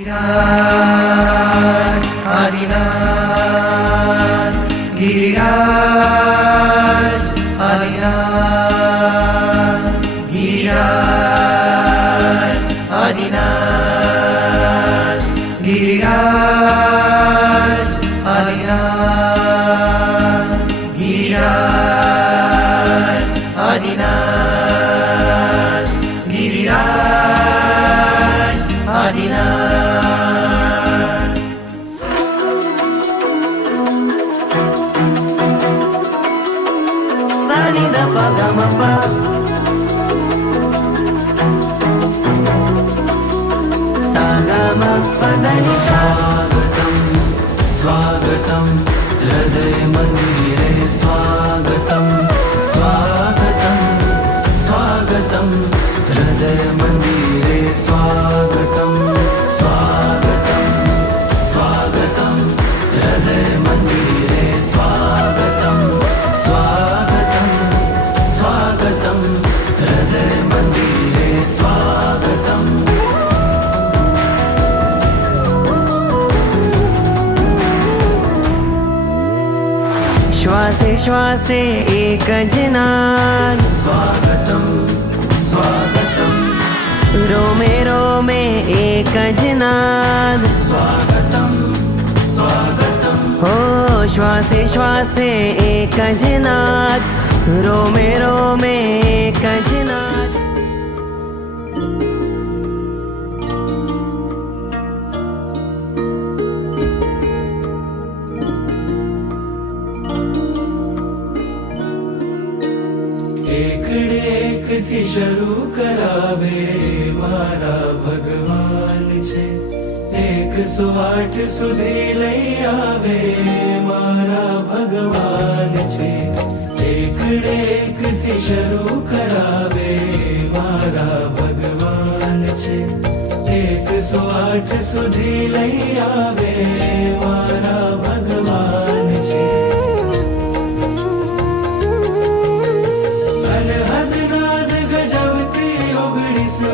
Giriraj Adinath, Giriraj Adinath, Giriraj Adinath, Giriraj Adinath, Giriraj Adinath, Giriraj Adinath. Sani da pa ga ma pa, sa ga ma pa da ni sa. स्वागतं हृदय मंदिरे स्वागतं स्वागतं स्वागतं हृदय मंदिरे स्वागतं स्वागतं स्वागतं हृदय मंदिरे स्वागतं स्वागतं स्वागतं हृदय मंदिरे स्वागतं। श्वासे श्वासे एक जनाद स्वागतं स्वागतं, रोमे रोमे एक जनाद स्वागतं स्वागतं, हो श्वासे श्वासे एक जनाद, रोमे रोमे एक जनाद। થી શરૂ કરાવે મારા ભગવાન છે, 108 સુધી લઈ આવે મારા ભગવાન છે। એક થી શરૂ કરાવે મારા ભગવાન છે, 108 સુધી લઈ આવે મારા ભગવાન છે।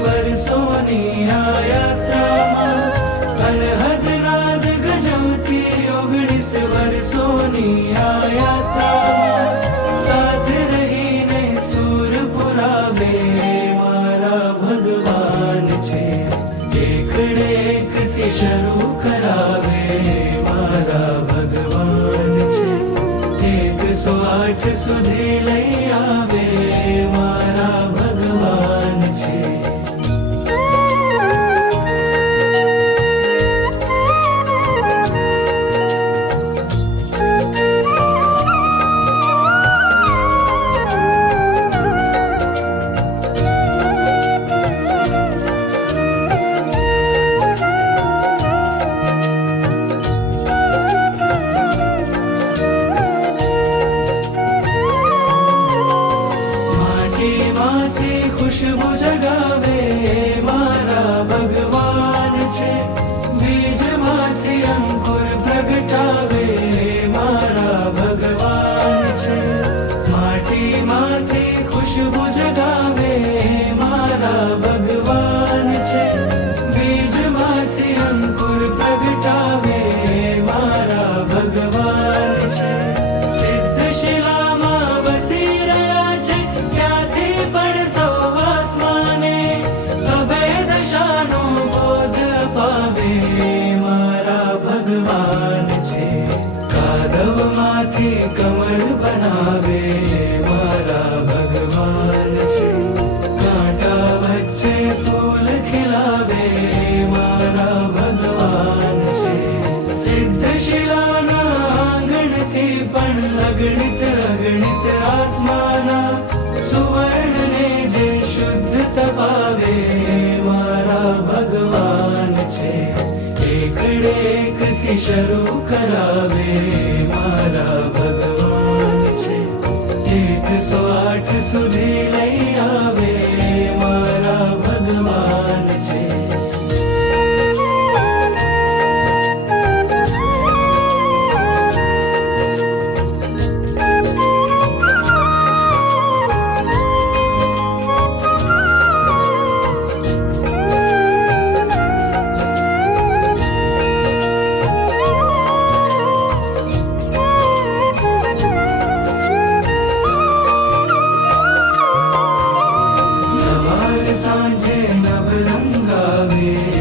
વર્ષોની આ યાત્રામાં અનહદ નાદ ગજવતી 19 વર્ષોની આ યાત્રામાં સાથે રહીને સૂર પુરાવે મારા ભગવાન છે। એકથી શરૂ કરાવે મારા ભગવાન છે, 108 સુધી લઈ આવે મારા ભગવાન છે। खुशबू जगावे मारा भगवान છે, બીજમાંથી અંકુર પ્રગટાવે મારા ભગવાન છે। માટીમાંથી ખુશબુ જગાવે મારા ભગવાન છે, બીજમાંથી અંકુર પ્રગટાવે મારા ભગવાન છે। સિદ્ધ શિલામાં વસી રહ્યા છે, ત્યાંથી પણ સૌ આત્માને અભેદ શાનો બોધ પાવે મારા ભગવાન છે। કાદવમાંથી કમળ બનાવે મારા ભગવાન છે, કાંટા વચ્ચે ફૂલ ખીલાવે મારા ભગવાન છે। સિદ્ધ શિલાના આંગણથી પણ અગણિત અગણિત આત્માના સુવર્ણને જે શુદ્ધ તપાવે મારા ભગવાન છે। એકથી શરૂ કરાવે મારા ભગવાન છે, 108 સુધી લઈ આવે મારા ભગવાન છે। સાંજે નવરંગ આવે